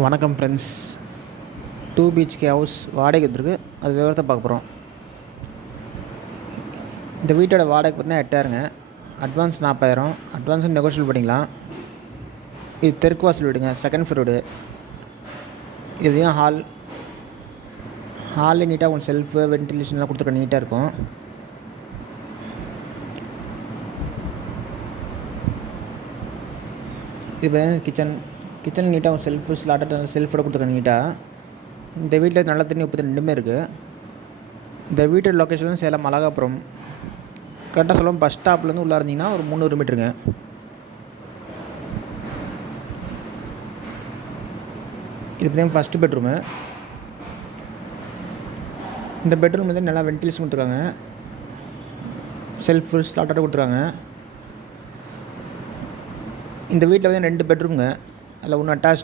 வணக்கம் friends. 2 BHK house வாடகை இருக்குது. அது விவரத்தை பார்க்க போகிறோம். இந்த வீட்டோட வாடகை பார்த்தீங்கன்னா 8,000ங்க. அட்வான்ஸ் 40,000. அட்வான்ஸ் நெகோஷியல் பண்ணிக்கலாம். இது தெற்கு வாசல் வீடுங்க, செகண்ட் ஃப்ளோர் வீடு. இதுதான் ஹாலில் நீட்டாக கொஞ்சம் செல்ஃபு வென்டிலேஷன்லாம் கொடுத்துருக்க நீட்டாக இருக்கும். இது கிச்சன் நீட்டாக ஒரு செல்ஃபு ஸ்லாட்டட் செல்ஃபோட கொடுத்துருக்காங்க நீட்டாக. இந்த வீட்டில் நல்ல தண்ணி உப்பு தண்ணி ரெண்டுமே இருக்குது. இந்த வீட்டோட லொக்கேஷன் சேலம் அழகாபுரம். கரெக்டாக சொல்லுவோம், பஸ் ஸ்டாப்லேருந்து உள்ளே இருந்தீங்கன்னா ஒரு 300 மீட்டருங்க. இது பார்த்தீங்கன்னா ஃபஸ்ட்டு பெட்ரூமு. இந்த பெட்ரூம் வந்து நல்லா வென்டிலேஷன் கொடுத்துருக்காங்க. செல்ஃபு ஸ்லாட்டட் கொடுத்துருக்காங்க. இந்த வீட்டில் வந்து 2 பெட்ரூமுங்க. அதில் ஒன்று அட்டாச்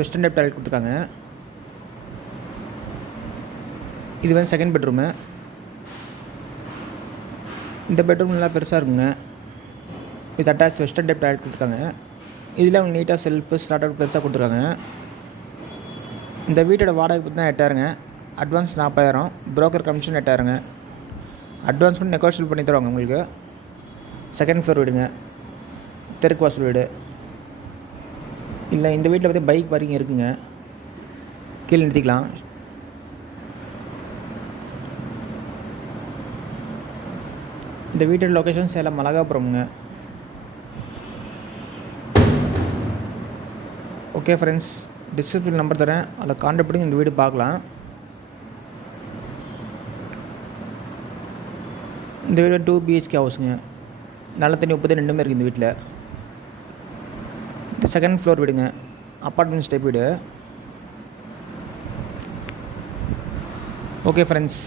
வெஸ்டர்ன் டைப் டாய்லெட் கொடுத்துருக்காங்க. இது வந்து செகண்ட் பெட்ரூமு. இந்த பெட்ரூம் நல்லா பெருசாக இருக்குங்க. இது அட்டாச் வெஸ்டர்ன் டைப் டாய்லெட் கொடுத்துருக்காங்க. இதில் அவங்க நீட்டாக செல்ஃபு ஸ்டார்ட் பெருசாக கொடுத்துருக்காங்க. இந்த வீட்டோட வாடகை பார்த்தீங்கன்னா 8,000ங்க. அட்வான்ஸ் 40,000. புரோக்கர் கமிஷன் 8,000ங்க. அட்வான்ஸ் கூட நெகோஷியல் பண்ணி தருவாங்க உங்களுக்கு. செகண்ட் ஃப்ளோர் வீடுங்க, தெற்கு வாசல் வீடு. இல்லை இந்த வீட்டில் பார்த்து பைக் பார்க்கிங் இருக்குங்க, கீழே நிறுத்திக்கலாம். இந்த வீட்டோட லொக்கேஷன் சேலம் அழகாபுரம்ங்க. ஓகே ஃப்ரெண்ட்ஸ், டிஸ்கிரிப்ஷன் நம்பர் தரேன், அதில் கான்டாக்ட் பண்ணி இந்த வீடு பார்க்கலாம். இந்த வீடு 2 BHK ஹவுஸுங்க. நல்ல தண்ணி உப்பு தண்ணி ரெண்டுமே இருக்குது இந்த வீட்டில். இந்த செகண்ட் ஃப்ளோர் வீடுங்க, அப்பார்ட்மெண்ட்ஸ் டைப் வீடு. Okay friends.